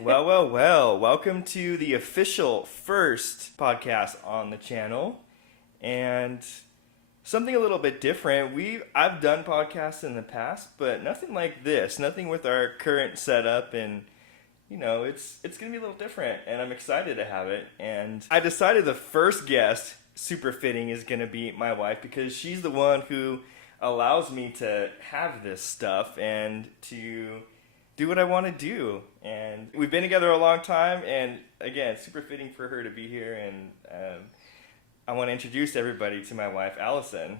Well. Welcome to the official first podcast on the channel. And something a little bit different. I've done podcasts in the past, but nothing like this. Nothing with our current setup, and it's going to be a little different, and I'm excited to have it. And I decided the first guest, super fitting, is going to be my wife, because she's the one who allows me to have this stuff and to do what I want to do. And we've been together a long time, and again, super fitting for her to be here. And I want to introduce everybody to my wife, Allison.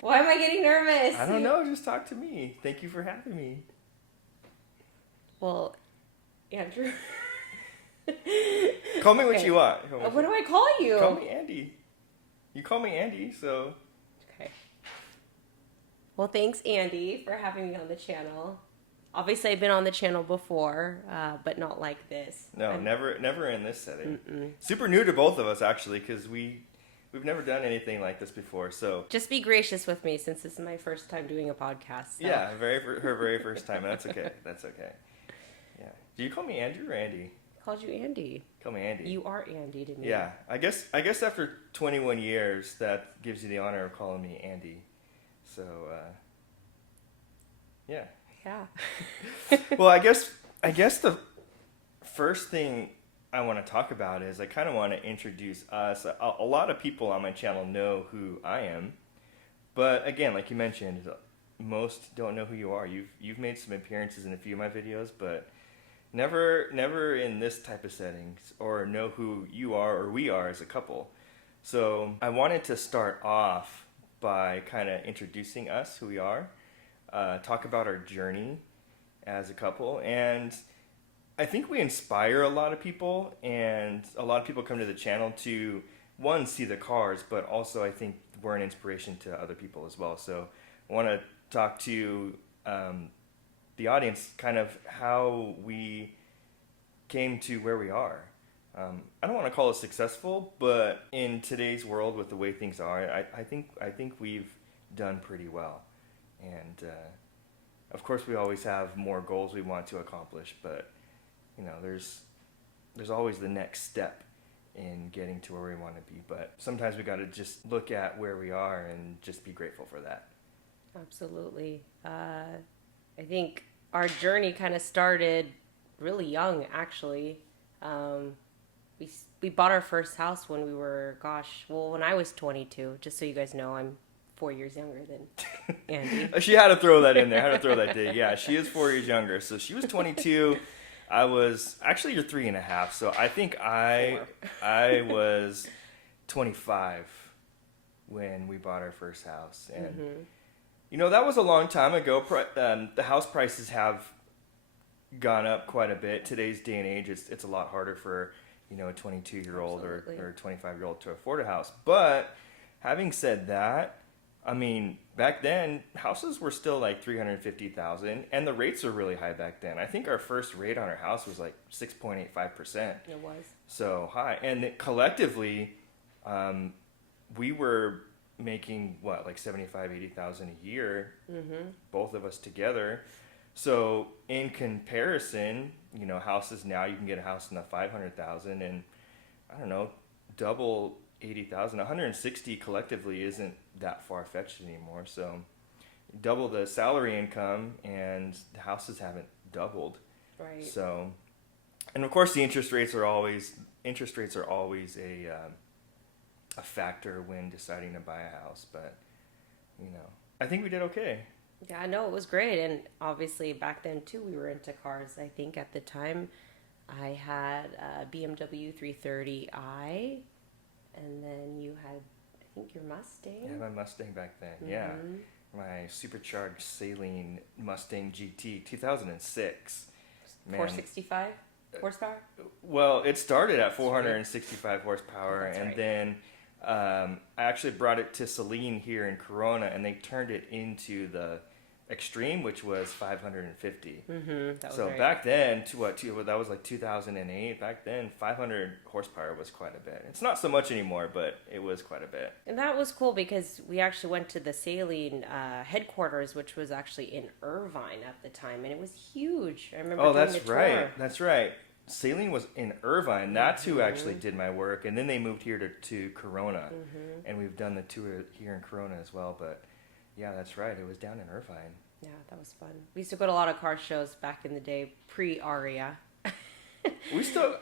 Why am I getting nervous? I don't know, just talk to me. Thank you for having me. Well, Andrew. Call me what you want. What do I call you? Call me Andy. You call me Andy, so. Okay. Well, thanks, Andy, for having me on the channel. Obviously, I've been on the channel before, but not like this. No, never in this setting. Mm-mm. Super new to both of us, actually, because we've never done anything like this before. So just be gracious with me, since this is my first time doing a podcast. So. Yeah, her very first time. That's okay. That's okay. Yeah. Do you call me Andrew or Andy? I called you Andy. Call me Andy. You are Andy to me. Yeah, I guess after 21 years, that gives you the honor of calling me Andy. So, yeah. Yeah. Well, I guess the first thing I want to talk about is I kind of want to introduce us. A lot of people on my channel know who I am, but again, like you mentioned, most don't know who you are. You've made some appearances in a few of my videos, but never in this type of settings, or know who you are or we are as a couple. So I wanted to start off by kind of introducing us, who we are, talk about our journey as a couple, and I think we inspire a lot of people, and a lot of people come to the channel to, one, see the cars, but also I think we're an inspiration to other people as well. So I want to talk to the audience kind of how we came to where we are. I don't want to call it successful, but in today's world with the way things are, I think we've done pretty well. And of course we always have more goals we want to accomplish, but there's always the next step in getting to where we want to be. But sometimes we got to just look at where we are and just be grateful for that. Absolutely. I think our journey kind of started really young, actually. We bought our first house when we were, when I was 22. Just so you guys know, I'm 4 years younger than Andy. She had to throw that in there. Had to throw that in. Yeah, she is 4 years younger. So she was 22. I was, actually, you're 3.5. So I think I was 25 when we bought our first house. And that was a long time ago. The house prices have gone up quite a bit. Today's day and age, it's a lot harder for a 22-year-old or 25-year-old to afford a house. But having said that, I mean, back then houses were still like $350,000, and the rates were really high back then. I think our first rate on our house was like 6.85%. It was so high, and collectively, we were making like $75,000-$80,000 a year, both of us together. So in comparison, houses now, you can get a house in the $500,000, and I don't know, double 80,000, 160 collectively isn't that far-fetched anymore. So double the salary income, and the houses haven't doubled. Right. So, and of course, the interest rates are always a factor when deciding to buy a house. But I think we did okay. Yeah, no, it was great. And obviously back then too, we were into cars. I think at the time I had a BMW 330i, and then you had, I think, your Mustang. Yeah, my Mustang back then. Yeah, my supercharged Saleen Mustang GT 2006. 465 horsepower? Well, it started at 465 horsepower, and right. Then I actually brought it to Saleen here in Corona, and they turned it into the Extreme, which was 550. That was So very back then, that was like 2008. Back then, 500 horsepower was quite a bit. It's not so much anymore, but it was quite a bit. And that was cool because we actually went to the Saline headquarters, which was actually in Irvine at the time, and it was huge. I remember Oh, doing that's the tour. right. That's right. Saline was in Irvine. That's who actually did my work, and then they moved here to Corona, and we've done the tour here in Corona as well. But yeah, that's right. It was down in Irvine. Yeah, that was fun. We used to go to a lot of car shows back in the day, pre-Aria.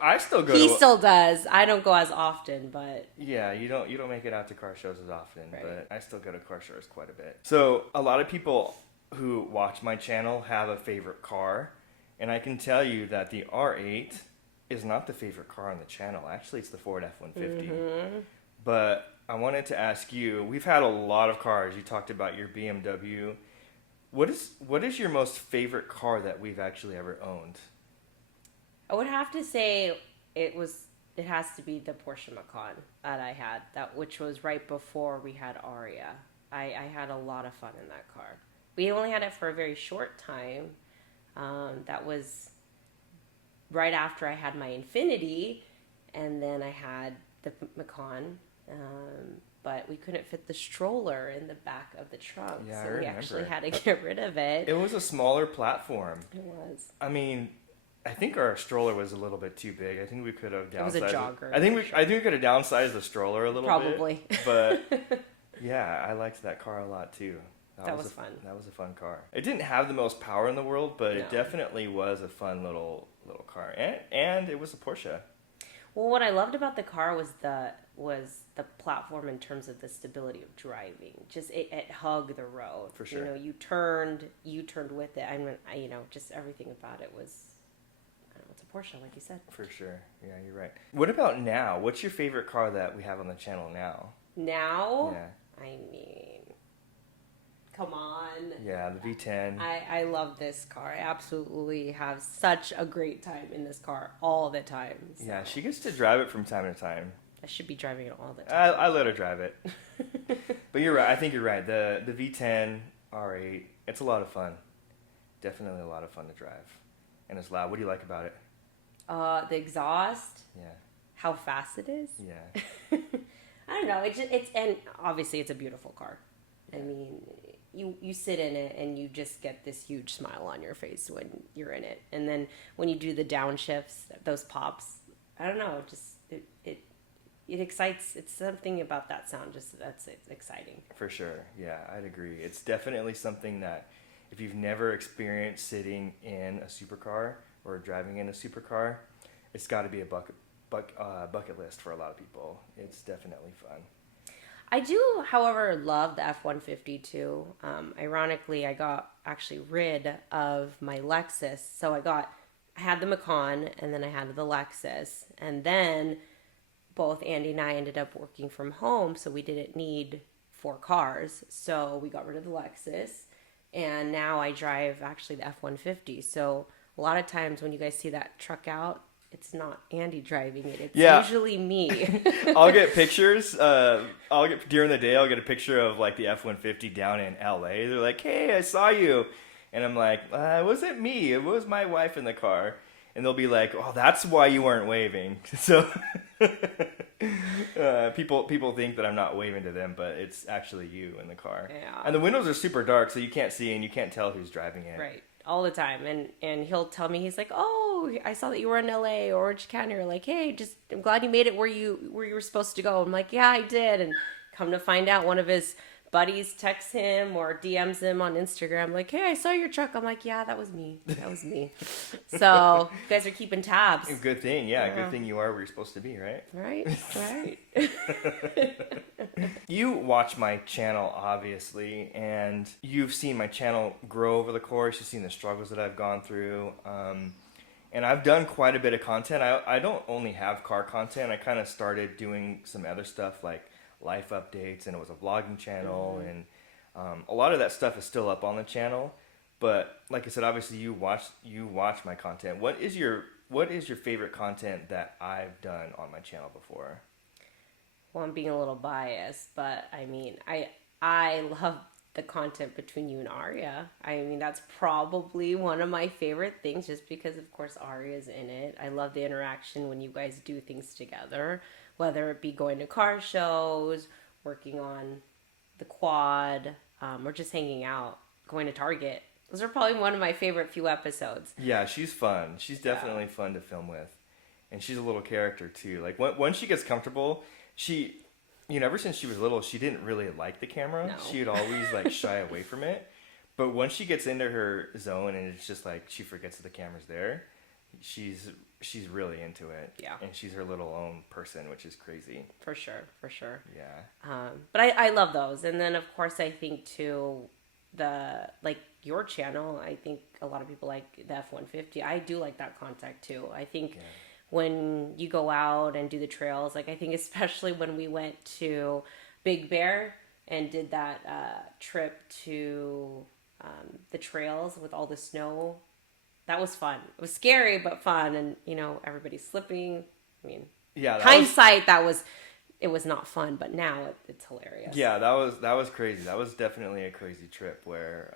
I still go. He to, still does. I don't go as often, but Yeah, you don't make it out to car shows as often, Right. but I still go to car shows quite a bit. So a lot of people who watch my channel have a favorite car, and I can tell you that the R8 is not the favorite car on the channel. Actually, it's the Ford F-150. But I wanted to ask you, we've had a lot of cars. You talked about your BMW. What is your most favorite car that we've actually ever owned? I would have to say it has to be the Porsche Macan that I had, which was right before we had Aria. I had a lot of fun in that car. We only had it for a very short time. That was right after I had my Infiniti, and then I had the Macan. But we couldn't fit the stroller in the back of the trunk, Yeah, I so we remember. actually had to get rid of it. It was a smaller platform. It was. I mean, I think our stroller was a little bit too big. I think we could have downsized. It was a jogger. I think we could have downsized the stroller a little Probably. bit. But yeah, I liked that car a lot too. That was fun. That was a fun car. It didn't have the most power in the world, but it No. definitely was a fun little car, and it was a Porsche. Well, what I loved about the car was the platform in terms of the stability of driving. Just it hugged the road. For sure. You know, you turned with it. I mean, just everything about it was. I don't know, it's a Porsche, like you said. For sure. Yeah, you're right. What about now? What's your favorite car that we have on the channel now? Now, Yeah. I mean, come on. Yeah, the V10. I love this car. I absolutely have such a great time in this car all the time. So Yeah, she gets to drive it from time to time. I should be driving it all the time. I let her drive it. But you're right. I think you're right. The V10 R8, it's a lot of fun. Definitely a lot of fun to drive. And it's loud. What do you like about it? The exhaust, Yeah. how fast it is. Yeah. I don't know. It's and obviously it's a beautiful car. I mean, you sit in it and you just get this huge smile on your face when you're in it. And then when you do the downshifts, those pops, I don't know, just it excites. It's something about that sound it's exciting. For sure. Yeah, I'd agree. It's definitely something that if you've never experienced sitting in a supercar or driving in a supercar, it's got to be a bucket list for a lot of people. It's definitely fun. I do, however, love the F-150 too. Ironically, I got actually rid of my Lexus. So I had the Macan and then I had the Lexus. And then both Andy and I ended up working from home, so we didn't need 4 cars. So we got rid of the Lexus. And now I drive actually the F-150. So a lot of times when you guys see that truck out, it's not Andy driving it. It's usually me. I'll get pictures. During the day, I'll get a picture of like the F-150 down in LA. They're like, "Hey, I saw you," and I'm like, "It wasn't me. It was my wife in the car." And they'll be like, "Oh, that's why you weren't waving." So people think that I'm not waving to them, but it's actually you in the car. Yeah. And the windows are super dark, so you can't see and you can't tell who's driving it. Right. All the time. And he'll tell me, he's like, "Oh, I saw that you were in LA or Orange County." Or like, "Hey, I'm glad you made it where you were supposed to go." I'm like, "Yeah, I did." And come to find out, one of his buddies texts him or DMs him on Instagram like, "Hey, I saw your truck." I'm like, "Yeah, that was me. That was me." So you guys are keeping tabs. Good thing, yeah. Good thing you are where you're supposed to be, right? Right. You watch my channel, obviously, and you've seen my channel grow over the course. You've seen the struggles that I've gone through. And I've done quite a bit of content. I don't only have car content. I kind of started doing some other stuff like life updates, and it was a vlogging channel. And a lot of that stuff is still up on the channel. But like I said, obviously you watch my content. What is your favorite content that I've done on my channel before? Well, I'm being a little biased, but I mean, I love the content between you and Arya. I mean, that's probably one of my favorite things, just because, of course, Arya's in it. I love the interaction when you guys do things together, whether it be going to car shows, working on the quad, or just hanging out, going to Target. Those are probably one of my favorite few episodes. Yeah, she's fun. She's definitely fun to film with. And she's a little character, too. Like, once she gets comfortable, she, ever since she was little, she didn't really like the camera. No. She'd always, like, shy away from it. But once she gets into her zone and it's just, like, she forgets that the camera's there, she's really into it. Yeah. And she's her little own person, which is crazy. For sure, for sure. Yeah. But I love those. And then, of course, I think, too, your channel, I think a lot of people like the F-150. I do like that contact, too. I think when you go out and do the trails, like, I think especially when we went to Big Bear and did that trip to the trails with all the snow, that was fun. It was scary, but fun. And, everybody's slipping. I mean, yeah, hindsight, it was not fun, but now it's hilarious. Yeah, that was crazy. That was definitely a crazy trip where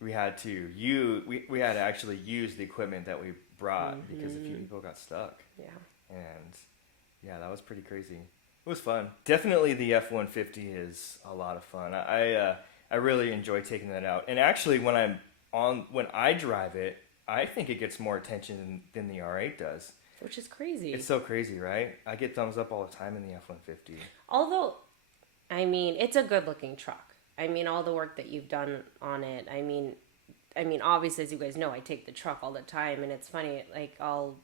we had to we had to actually use the equipment that we brought because a few people got stuck. Yeah. And yeah, that was pretty crazy. It was fun. Definitely the F-150 is a lot of fun. I really enjoy taking that out. And actually when I drive it, I think it gets more attention than the R8 does. Which is crazy. It's so crazy, right? I get thumbs up all the time in the F-150. Although, I mean, it's a good-looking truck. I mean, all the work that you've done on it. I mean, obviously, as you guys know, I take the truck all the time, and it's funny. Like, I'll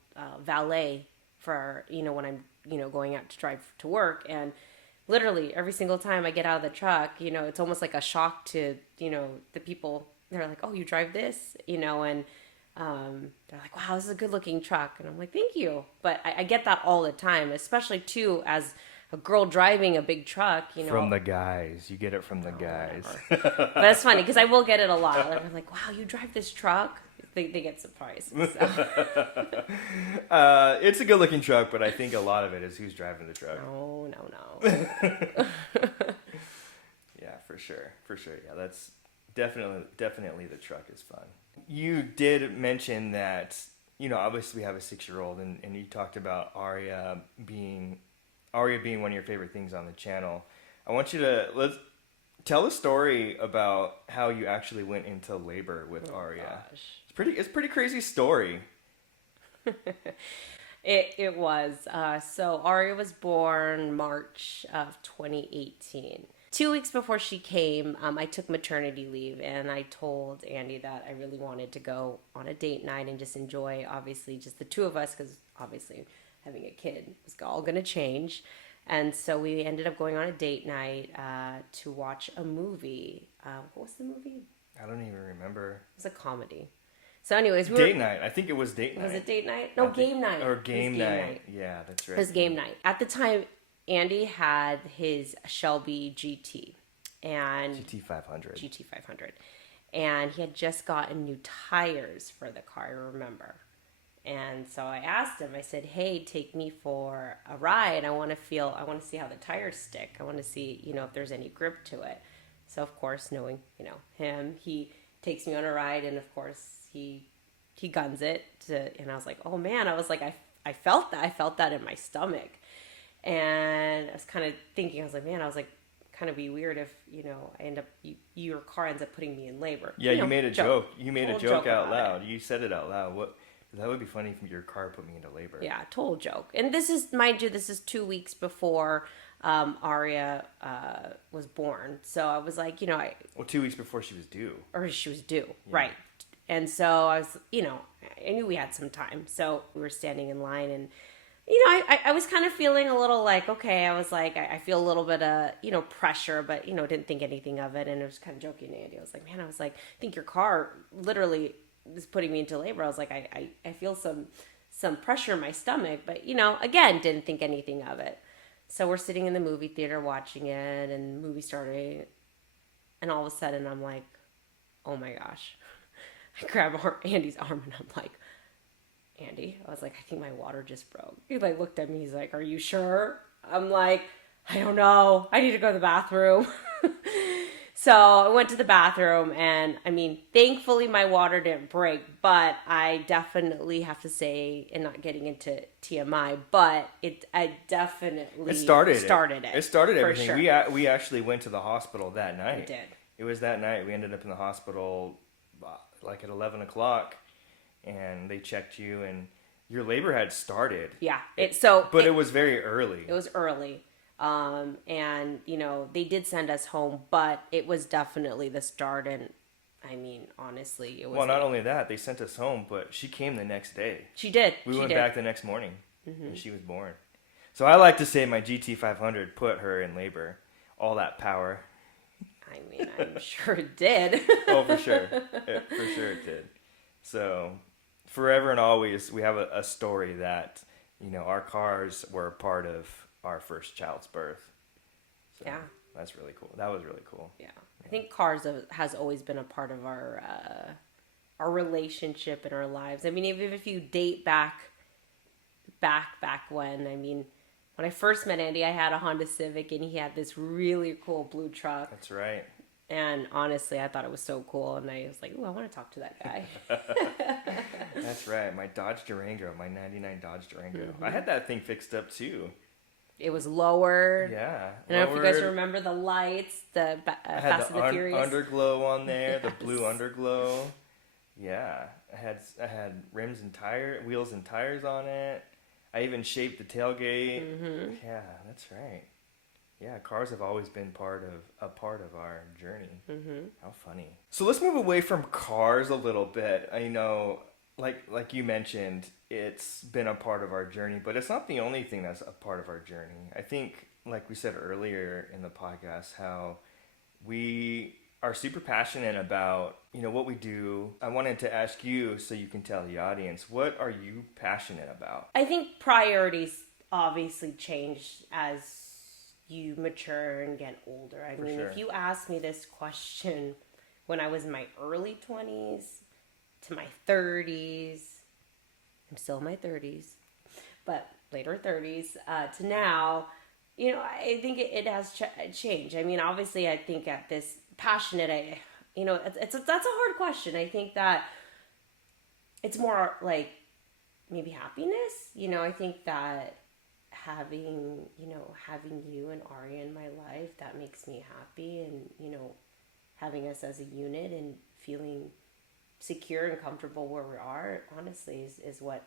valet for when I'm going out to drive to work, and literally every single time I get out of the truck, it's almost like a shock to the people. They're like, "Oh, you drive this?" And they're like, "Wow, this is a good looking truck." And I'm like, "Thank you." But I get that all the time, especially too as a girl driving a big truck, From the guys. You get it from the guys. But that's funny because I will get it a lot. They're like, "Wow, you drive this truck?" They get surprised. So. It's a good looking truck, but I think a lot of it is who's driving the truck. No. Yeah, for sure. Yeah, that's definitely the truck is fun. You did mention that, obviously we have a 6-year-old and you talked about Arya being one of your favorite things on the channel. I want you to tell a story about how you actually went into labor with Arya. Gosh. It's a pretty crazy story. It was. So Arya was born March of 2018. 2 weeks before she came, I took maternity leave, and I told Andy that I really wanted to go on a date night and just enjoy, obviously, just the two of us, because obviously having a kid was all going to change. And so we ended up going on a date night to watch a movie. What was the movie? I don't even remember. It was a comedy. So anyways, date night. I think it was date night. Was it date night? No, game night. Or game night. Yeah, that's right. It was game night. At the time, Andy had his Shelby GT and GT500, and he had just gotten new tires for the car. I remember, and so I asked him. I said, "Hey, take me for a ride. I want to see how the tires stick. I want to see, if there's any grip to it." So of course, knowing him, he takes me on a ride, and of course he guns it. And I was like, "Oh man!" I was like, I felt that. I felt that in my stomach. And I was kind of thinking, I was like, kind of be weird if, I end up, your car ends up putting me in labor. Yeah, you made a joke. You made a joke out loud. It. You said it out loud. That would be funny if your car put me into labor. Yeah, total joke. And this is, mind you, this is 2 weeks before Arya was born. So I was like, 2 weeks before she was due. Or she was due, right. And so I was, I knew we had some time. So we were standing in line and, I was kind of feeling a little like, okay, I was like, I feel a little bit of, pressure, but, didn't think anything of it. And I was kind of joking to Andy. I was like, man, I think your car literally is putting me into labor. I was like, I feel some pressure in my stomach, but, again, didn't think anything of it. So we're sitting in the movie theater watching it and the movie started. And all of a sudden I'm like, oh my gosh. I grab Andy's arm and I'm like, Andy, I was like, I think my water just broke. He looked at me. He's like, are you sure? I'm like, I don't know. I need to go to the bathroom. So I went to the bathroom, and I mean, thankfully my water didn't break, but I definitely have to say, and not getting into TMI, but I definitely It started it. It started for everything. sure. We actually went to the hospital that night. We did. It was that night. We ended up in the hospital like at 11 o'clock, and they checked you, and your labor had started. Yeah. But it was very early. It was early. And they did send us home, but it was definitely the start. And I mean, honestly, it was. Well, not only that, they sent us home, but she came the next day. She did. We she went did. back the next morning, and she was born. So I like to say my GT500 put her in labor. All that power. I mean, I'm sure it did. Oh, for sure. For sure it did. So, forever and always, we have a story that, our cars were a part of our first child's birth. So Yeah. That's really cool. That was really cool. Yeah. I think cars has always been a part of our relationship in our lives. I mean, even if you date back when, I mean, when I first met Andy, I had a Honda Civic, and he had this really cool blue truck. That's right. And honestly, I thought it was so cool, and I was like, "Ooh, I want to talk to that guy." That's right. My Dodge Durango, my '99 Dodge Durango. I had that thing fixed up too. It was lowered. Yeah. I don't know if you guys remember the lights, the I had Fast the and the Furious underglow on there, Yes. the blue underglow. Yeah, I had rims and wheels and tires on it. I even shaped the tailgate. Mm-hmm. Yeah, that's right. Yeah, cars have always been a part of our journey. Mm-hmm. How funny. So let's move away from cars a little bit. I know, like you mentioned, it's been a part of our journey, but it's not the only thing that's a part of our journey. I think, like we said earlier in the podcast, how we are super passionate about, what we do. I wanted to ask you, so you can tell the audience, what are you passionate about? I think priorities obviously change as you mature and get older. I mean, sure. if you asked me this question when I was in my early 20s to my 30s, I'm still in my 30s, but later 30s, to now, I think it has changed. I mean, obviously, I think at this passionate, that's a hard question. I think that it's more like maybe happiness. I think that having you and Aria in my life, that makes me happy, and having us as a unit and feeling secure and comfortable where we are, honestly, is what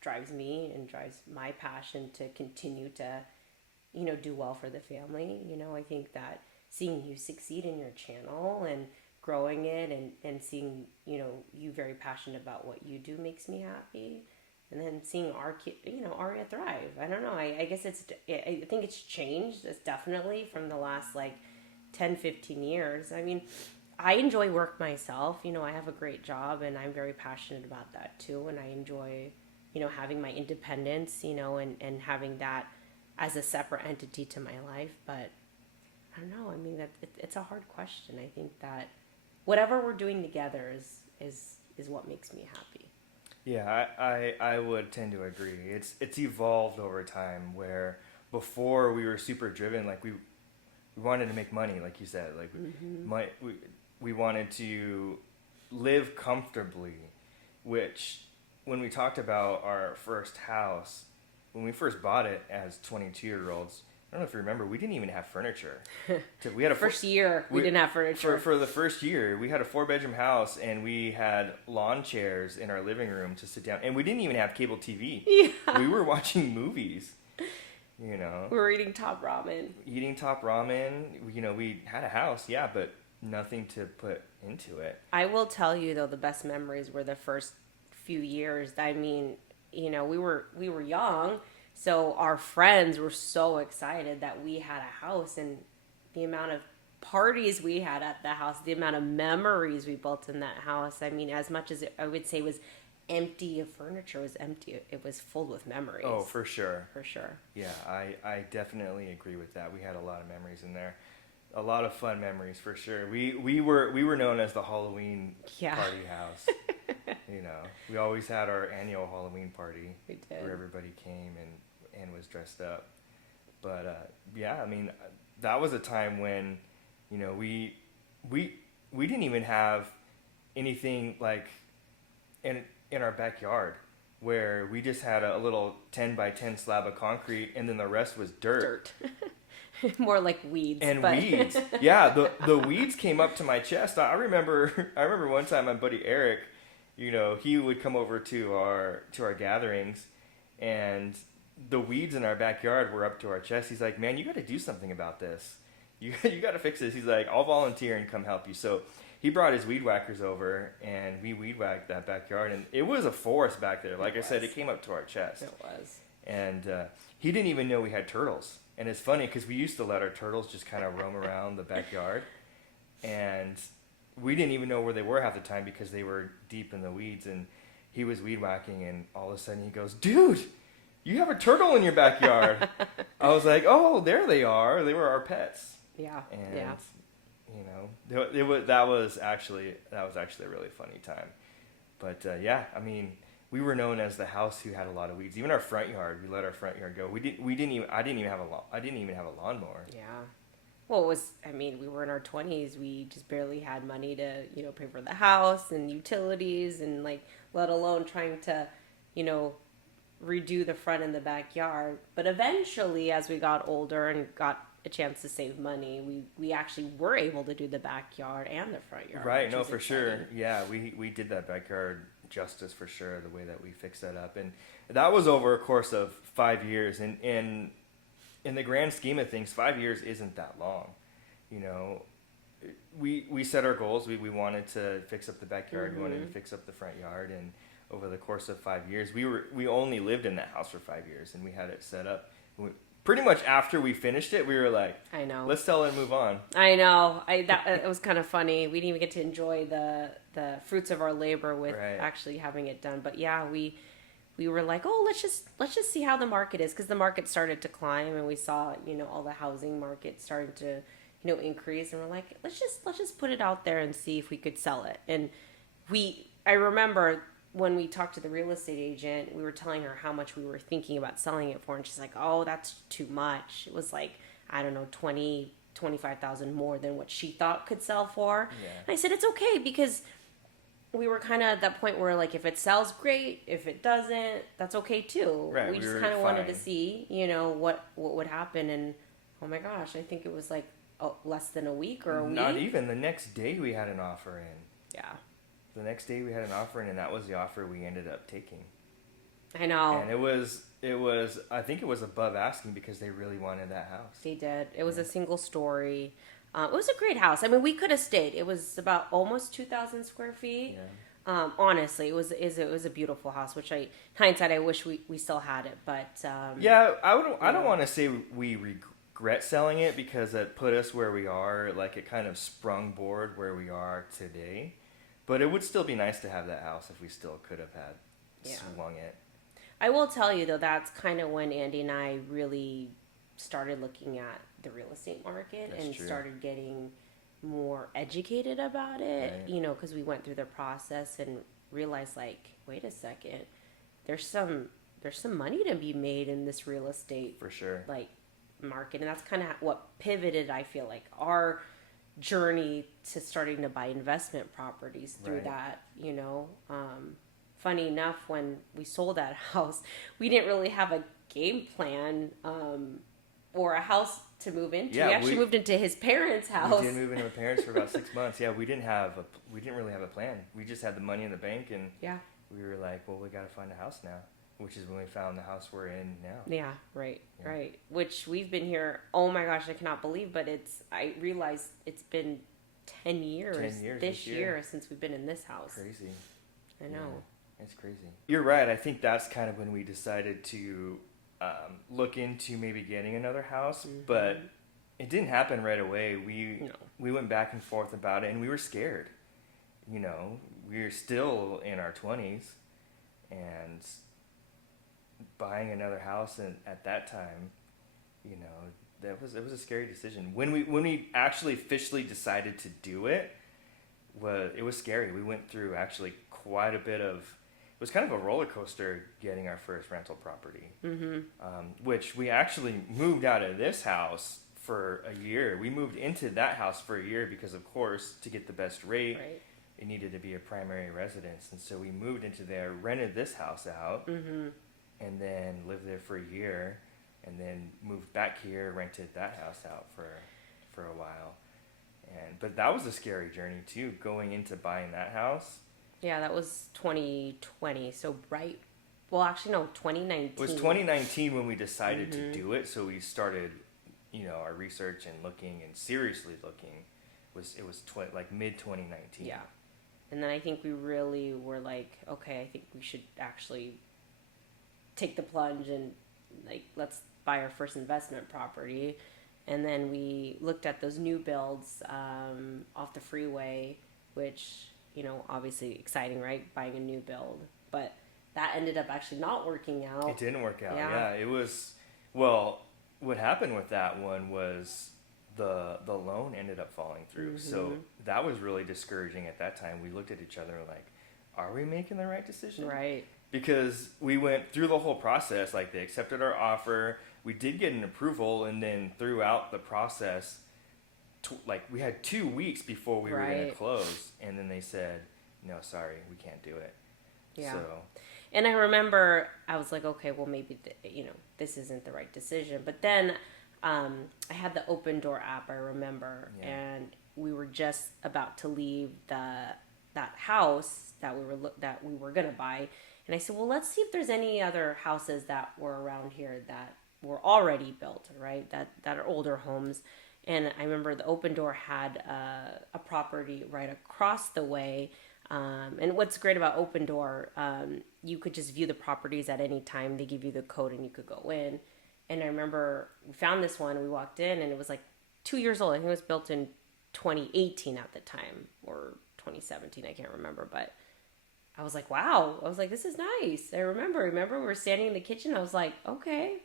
drives me and drives my passion to continue to do well for the family. I think that seeing you succeed in your channel and growing it, and seeing you very passionate about what you do, makes me happy. And then seeing our kid, Aria thrive. I don't know. I guess I think it's changed. It's definitely from the last 10, 15 years. I mean, I enjoy work myself. I have a great job, and I'm very passionate about that too. And I enjoy, having my independence, and having that as a separate entity to my life. But I don't know. I mean, it's a hard question. I think that whatever we're doing together is what makes me happy. Yeah, I would tend to agree. It's evolved over time, where before we were super driven, we wanted to make money, like you said, we wanted to live comfortably, which when we talked about our first house, when we first bought it as 22-year-olds, I don't know if you remember, we didn't even have furniture. We had First year, we didn't have furniture. For the first year, we had a 4-bedroom house, and we had lawn chairs in our living room to sit down. And we didn't even have cable TV. Yeah. We were watching movies, We were eating top ramen. We had a house, yeah, but nothing to put into it. I will tell you, though, the best memories were the first few years. I mean, we were young. So our friends were so excited that we had a house, and the amount of parties we had at the house, the amount of memories we built in that house. I mean, as much as I would say was empty of furniture, was empty, it was full with memories. Oh, for sure. For sure. Yeah, I definitely agree with that. We had a lot of memories in there. A lot of fun memories, for sure. We were known as the Halloween party house. We always had our annual Halloween party. We did. Where everybody came and was dressed up. But, I mean, that was a time when You know, we didn't even have anything like in our backyard where we just had a little 10 by 10 slab of concrete and then the rest was dirt. More like weeds. And but... weeds. Yeah, the weeds came up to my chest. I remember one time my buddy Eric, you know, he would come over to our gatherings and the weeds in our backyard were up to our chest. He's like, "Man, you got to do something about this. You got to fix this." He's like, "I'll volunteer and come help you." So he brought his weed whackers over and we weed whacked that backyard, and it was a forest back there. Like I said, it came up to our chest. It was. And he didn't even know we had turtles. And it's funny because we used to let our turtles just kind of roam around the backyard, and we didn't even know where they were half the time because they were deep in the weeds. And he was weed whacking, and all of a sudden he goes, "Dude, you have a turtle in your backyard." I was like, "Oh, there they are. They were our pets." Yeah. And yeah. you know, that was actually a really funny time. But yeah, I mean, we were known as the house who had a lot of weeds. Even our front yard, we let our front yard go. I didn't even have a lawnmower. Yeah. Well, we were in our 20s. We just barely had money to, pay for the house and utilities and, let alone trying to, redo the front and the backyard. But eventually, as we got older and got a chance to save money, we actually were able to do the backyard and the front yard. Right, no, for sure. Yeah, we did that backyard justice for sure, the way that we fixed that up. And that was over a course of 5 years. And in the grand scheme of things, 5 years isn't that long. You know, we set our goals. We wanted to fix up the backyard. Mm-hmm. We wanted to fix up the front yard. And over the course of 5 years, we only lived in that house for 5 years, and we had it set up. Pretty much after we finished it, we were like, I know. Let's sell it and move on. I know. It was kind of funny. We didn't even get to enjoy the fruits of our labor with actually having it done. But yeah, we were like, oh, let's just see how the market is, because the market started to climb, and we saw all the housing market starting to increase, and we're like, let's just put it out there and see if we could sell it. And I remember when we talked to the real estate agent, we were telling her how much we were thinking about selling it for, and she's like, oh, that's too much. It was like, I don't know, 25,000 more than what she thought could sell for. Yeah. And I said, it's okay, because we were kind of at that point where, like, if it sells, great. If it doesn't, that's okay too. Right, we just kind of wanted to see, what would happen. And oh my gosh, I think it was like less than a week or a week. Not even. The next day we had an offer in. Yeah. The next day we had an offer in, and that was the offer we ended up taking. I know. And it was I think it was above asking, because they really wanted that house. They did. It was a single story. It was a great house. I mean, we could have stayed. It was about almost 2,000 square feet. Yeah. Honestly, it was a beautiful house, which hindsight, I wish we still had it. But yeah, I don't want to say we regret selling it, because it put us where we are. Like, it kind of sprung board where we are today. But it would still be nice to have that house if we still could have swung it. I will tell you, though, that's kind of when Andy and I really started looking at the real estate market. That's and true. Started getting more educated about it, right. Because we went through the process and realized, like, wait a second, there's some money to be made in this real estate for sure, like, market. And that's kind of what pivoted, I feel like, our journey to starting to buy investment properties through that. Funny enough, when we sold that house, we didn't really have a game plan or a house to move into. We actually moved into his parents' house. We did move into my parents for about 6 months. Yeah, we didn't really have a plan. We just had the money in the bank, and we were like, well, we got to find a house now. Which is when we found the house we're in now. Yeah, right. Which we've been here, oh my gosh, I cannot believe, but I realized it's been 10 years this year since we've been in this house. Crazy. I know. Yeah, it's crazy. You're right. I think that's kind of when we decided to look into maybe getting another house, but it didn't happen right away. We went back and forth about it, and we were scared. We were still in our 20s, and buying another house, and at that time, it was a scary decision. When we actually officially decided to do it, it was scary. We went through actually quite a bit of. It was kind of a roller coaster getting our first rental property, which we actually moved out of this house for a year. We moved into that house for a year because, of course, to get the best rate, Right. it needed to be a primary residence. And so we moved into there, rented this house out, Mm-hmm. and then lived there for a year, and then moved back here, rented that house out for a while. But that was a scary journey too, going into buying that house. Yeah, that was 2020. So right. Well, actually, no, 2019. It was 2019 when we decided Mm-hmm. to do it, so we started, our research and looking and seriously looking. It was like mid 2019. Yeah. And then I think we really were like, okay, I think we should actually take the plunge and like let's buy our first investment property. And then we looked at those new builds off the freeway, which obviously exciting, right? Buying a new build, but that ended up actually not working out. It didn't work out. Yeah. Yeah, it was. Well, what happened with that one was the loan ended up falling through. So Mm-hmm. that was really discouraging at that time. We looked at each other like, are we making the right decision? Right. Because we went through the whole process. Like, they accepted our offer. We did get an approval, and then throughout the process, we had 2 weeks before we were going to Right. close, and then they said, no, sorry, we can't do it. Yeah. So And I remember I was like, okay, well, maybe, this isn't the right decision. But then I had the Open Door app, I remember, Yeah. and we were just about to leave that house that we were going to buy. And I said, well, let's see if there's any other houses that were around here that were already built, right? That are older homes. And I remember the Open Door had a property right across the way. And what's great about Open Door, you could just view the properties at any time. They give you the code and you could go in. And I remember we found this one and we walked in and it was like 2 years old. I think it was built in 2018 at the time or 2017. I can't remember, but I was like, wow. I was like, this is nice. I remember we were standing in the kitchen. I was like, okay.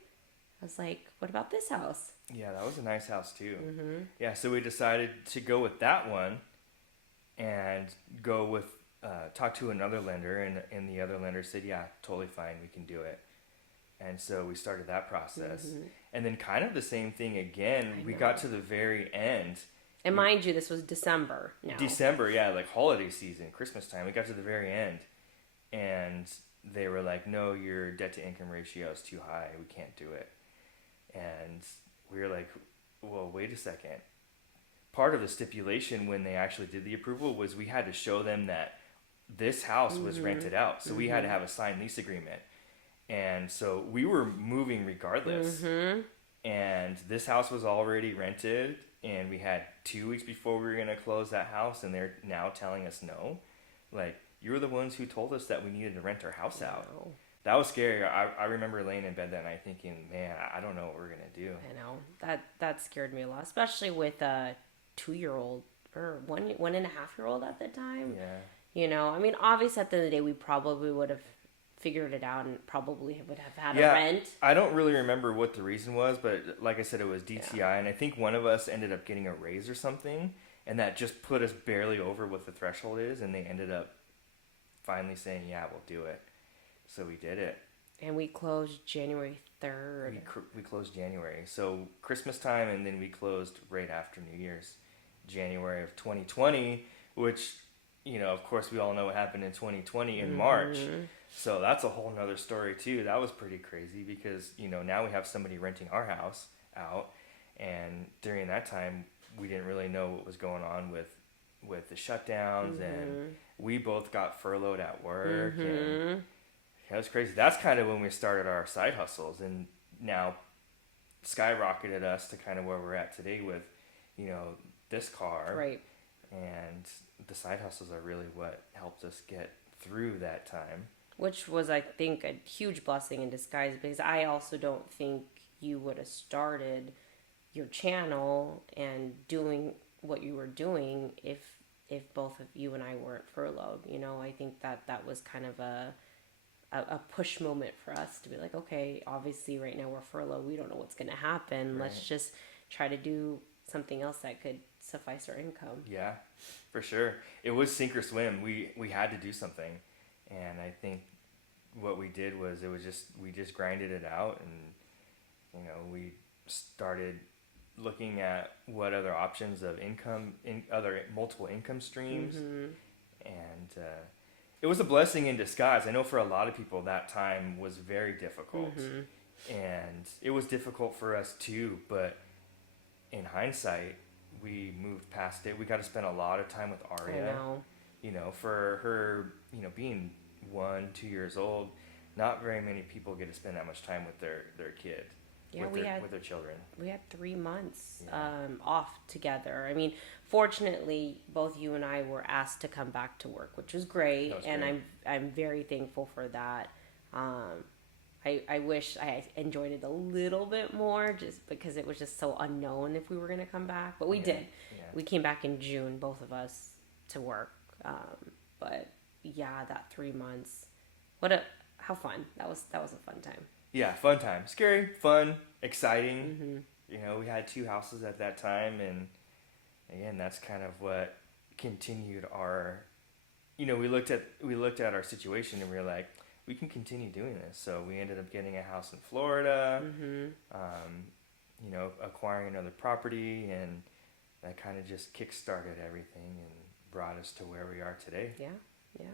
I was like, what about this house? yeah, that was a nice house too. Mm-hmm. Yeah, so we decided to go with that one and go with talk to another lender, and the other lender said, yeah, totally fine, we can do it. And so we started that process. Mm-hmm. And then kind of the same thing again, I we know. got to the very end. And mind you, this was December now. December, yeah, like holiday season, Christmas time. We got to the very end, and they were like, no, your debt to income ratio is too high, we can't do it. And we were like, well, wait a second. Part of the stipulation when they actually did the approval was we had to show them that this house was rented out. So we had to have a signed lease agreement. And so we were moving regardless. Mm-hmm. And this house was already rented, and we had 2 weeks before we were going to close that house, and they're now telling us no. Like, you were the ones who told us that we needed to rent our house out. No. That was scary. I remember laying in bed that night thinking, man, I don't know what we're going to do. I know that scared me a lot, especially with a 2-year-old or 1.5-year-old at the time. Yeah. I mean, obviously at the end of the day, we probably would have figured it out and probably would have had Yeah, a rent. I don't really remember what the reason was, but like I said, it was DTI, and I think one of us ended up getting a raise or something, and that just put us barely over what the threshold is, and they ended up finally saying, yeah, we'll do it. So we did it. And we closed January 3rd. We closed January. So Christmas time, and then we closed right after New Year's, January of 2020, which, of course, we all know what happened in 2020 in March. So that's a whole nother story, too. That was pretty crazy because, now we have somebody renting our house out. And during that time, we didn't really know what was going on with the shutdowns. And we both got furloughed at work. And that was crazy. That's kind of when we started our side hustles, and now skyrocketed us to kind of where we're at today with, this car. Right. And the side hustles are really what helped us get through that time. Which was, I think, a huge blessing in disguise because I also don't think you would have started your channel and doing what you were doing if both of you and I weren't furloughed. I think that was kind of a push moment for us to be like, okay, obviously right now we're furloughed. We don't know what's going to happen. Right. Let's just try to do something else that could suffice our income. Yeah, for sure. It was sink or swim. We had to do something. And I think what we did was we just grinded it out, and we started looking at what other options of income in other multiple income streams, and it was a blessing in disguise. I know for a lot of people that time was very difficult, and it was difficult for us too. But in hindsight, we moved past it. We got to spend a lot of time with I Aria. know. You know, for her, being 1, 2 years old, not very many people get to spend that much time with their kid, Yeah, with their children. we had 3 months Yeah. off together. I mean, fortunately, both you and I were asked to come back to work, which was great, That was and great. I'm very thankful for that. Um, I wish I enjoyed it a little bit more, just because it was just so unknown if we were going to come back, but we Yeah, did. yeah. We came back in June, both of us, to work. But yeah, that 3 months, how fun that was. That was a fun time. Yeah, fun time. Scary, fun, exciting. We had 2 houses at that time, and again, that's kind of what continued our. We looked at our situation, and we were like, we can continue doing this. So we ended up getting a house in Florida, acquiring another property, and that kind of just kick-started everything and brought us to where we are today. Yeah, yeah.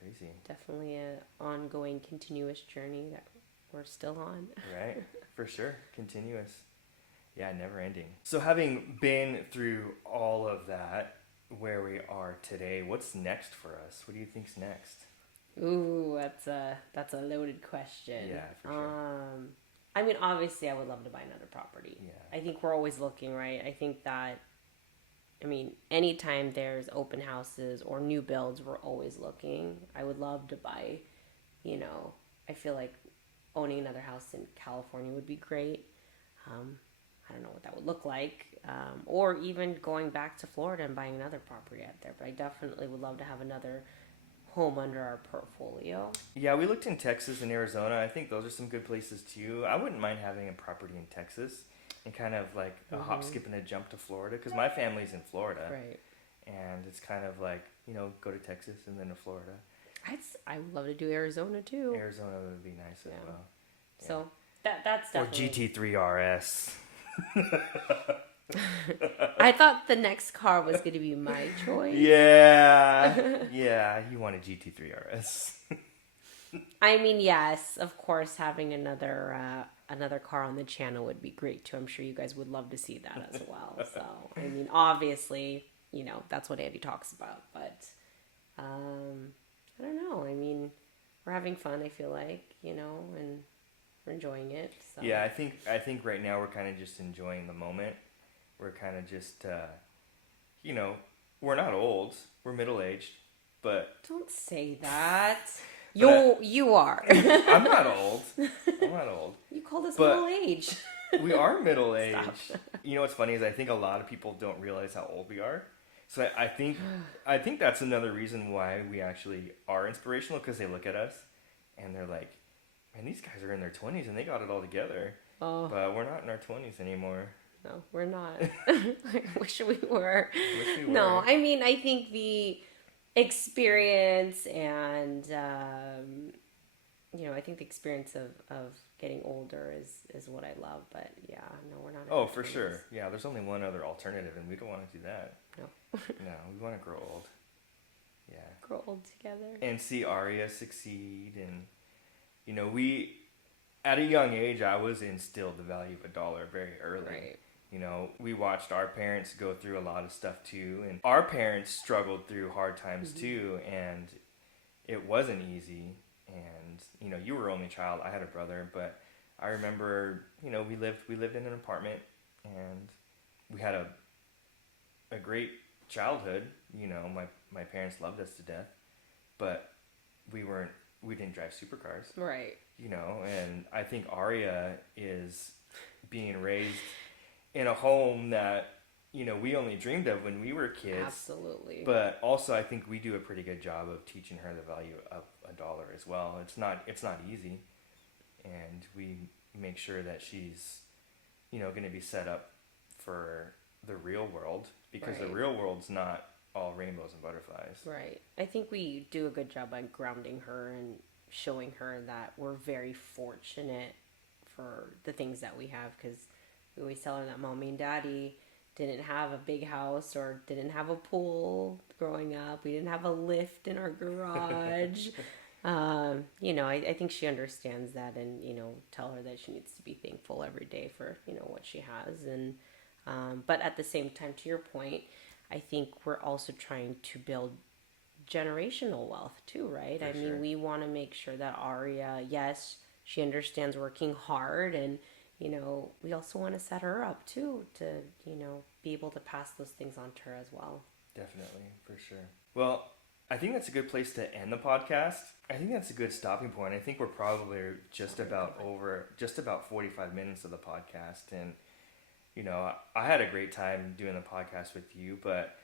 Crazy, Definitely a ongoing, continuous journey that we're still on. right? For sure, continuous. Yeah, never ending. So having been through all of that, where we are today, what's next for us? What do you think's next? Ooh, that's a loaded question. Yeah, for sure. I mean, obviously, I would love to buy another property. Yeah. I think we're always looking, right? I think that, I mean, anytime there's open houses or new builds, we're always looking. I would love to buy, I feel like owning another house in California would be great. I don't know what that would look like. Or even going back to Florida and buying another property out there. But I definitely would love to have another home under our portfolio. Yeah, we looked in Texas and Arizona. I think those are some good places too. I wouldn't mind having a property in Texas and kind of like a hop, skip, and a jump to Florida, because my family's in Florida. Right. And it's kind of like, go to Texas and then to Florida. I would love to do Arizona too. Arizona would be nice as Yeah. well. So that's Or definitely. GT3 RS. I thought the next car was going to be my choice. Yeah. Yeah, you want a GT3 RS. I mean, yes, of course, having another car on the channel would be great too. I'm sure you guys would love to see that as well. So, I mean, obviously, that's what Andy talks about. But I don't know. I mean, we're having fun. I feel like, and we're enjoying it. So. Yeah, I think right now we're kind of just enjoying the moment. We're kind of just, we're not old. We're middle-aged, but Don't say that. But You are. I'm not old. I'm not old. You called us But- middle aged. We are middle-aged. What's funny is I think a lot of people don't realize how old we are. So I think that's another reason why we actually are inspirational, because they look at us and they're like, man, these guys are in their 20s and they got it all together. Oh. But we're not in our 20s anymore. No, we're not. I wish we were. Wish we No, were. I mean, I think the experience and, I think the experience of getting older is what I love. But yeah, no, we're not. in Oh, our for 20s. sure. Yeah, there's only one other alternative, and we don't want to do that. No. No, we want to grow old. Yeah. Grow old together. And see Arya succeed. And, we, at a young age, I was instilled the value of $1 very early. Right. We watched our parents go through a lot of stuff too, and our parents struggled through hard times too, and it wasn't easy. And you were only child. I had a brother, but I remember we lived in an apartment, and we had a great childhood. My parents loved us to death, but we didn't drive supercars. Right. And I think Aria is being raised in a home that, we only dreamed of when we were kids. Absolutely. But also I think we do a pretty good job of teaching her the value of $1 as well. It's not easy. And we make sure that she's, going to be set up for the real world, because the Right. real world's not all rainbows and butterflies. Right. I think we do a good job at grounding her and showing her that we're very fortunate for the things that we have, because we always tell her that mommy and daddy didn't have a big house or didn't have a pool growing up. We didn't have a lift in our garage. I think she understands that, and tell her that she needs to be thankful every day for what she has. And but at the same time, to your point, I think we're also trying to build generational wealth too, right? For I sure. mean, we want to make sure that Aria, yes, she understands working hard, and we also want to set her up too to be able to pass those things on to her as well. Definitely, for sure. Well, I think that's a good place to end the podcast. I think that's a good stopping point. I think we're probably just about 45 minutes of the podcast. And, I had a great time doing the podcast with you, but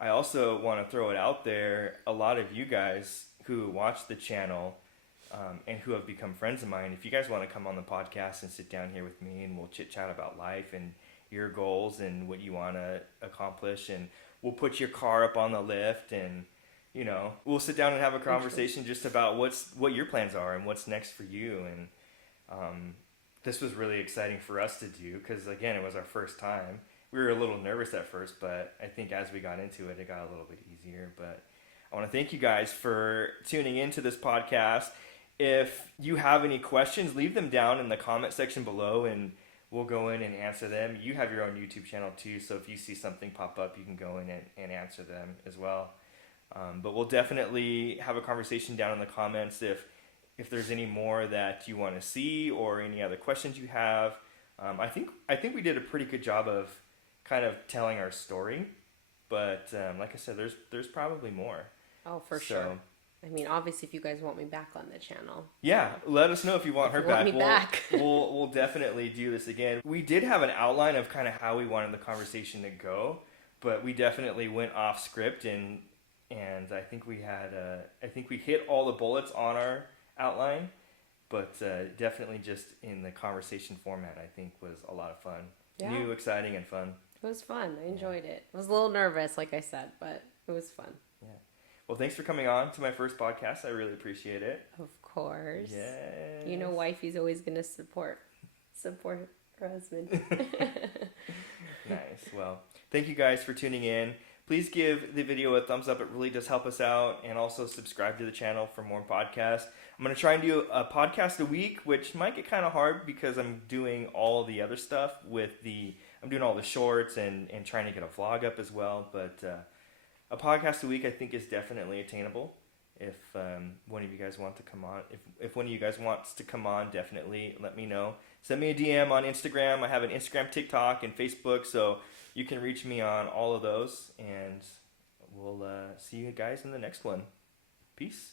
I also want to throw it out there. A lot of you guys who watch the channel and who have become friends of mine, if you guys want to come on the podcast and sit down here with me and we'll chit chat about life and your goals and what you want to accomplish, and we'll put your car up on the lift, and we'll sit down and have a conversation just about what your plans are and what's next for you. And this was really exciting for us to do because, again, it was our first time. We were a little nervous at first, but I think as we got into it, it got a little bit easier. But I want to thank you guys for tuning into this podcast. If you have any questions, leave them down in the comment section below, and we'll go in and answer them. You have your own YouTube channel too, so if you see something pop up, you can go in and answer them as well. But we'll definitely have a conversation down in the comments if there's any more that you want to see or any other questions you have. I think we did a pretty good job of kind of telling our story, but like I said, there's probably more. Oh, for sure. I mean, obviously, if you guys want me back on the channel. Yeah, let us know if you want her back. Want me back. We'll definitely do this again. We did have an outline of kind of how we wanted the conversation to go, but we definitely went off script, and I think we hit all the bullets on our outline, but definitely just in the conversation format, I think was a lot of fun. Yeah. New, exciting, and fun. It was fun. I enjoyed it. I was a little nervous, like I said, but it was fun. Yeah. Well, thanks for coming on to my first podcast. I really appreciate it. Of course. Yes. Wifey's always going to support her husband. Nice. Well, thank you guys for tuning in. Please give the video a thumbs up. It really does help us out. And also subscribe to the channel for more podcasts. I'm going to try and do a podcast a week, which might get kind of hard because I'm doing all the other stuff I'm doing all the shorts and trying to get a vlog up as well. But a podcast a week I think is definitely attainable. If one of you guys want to come on, if one of you guys wants to come on, definitely let me know. Send me a DM on Instagram. I have an Instagram, TikTok, and Facebook, so you can reach me on all of those. And we'll see you guys in the next one. Peace.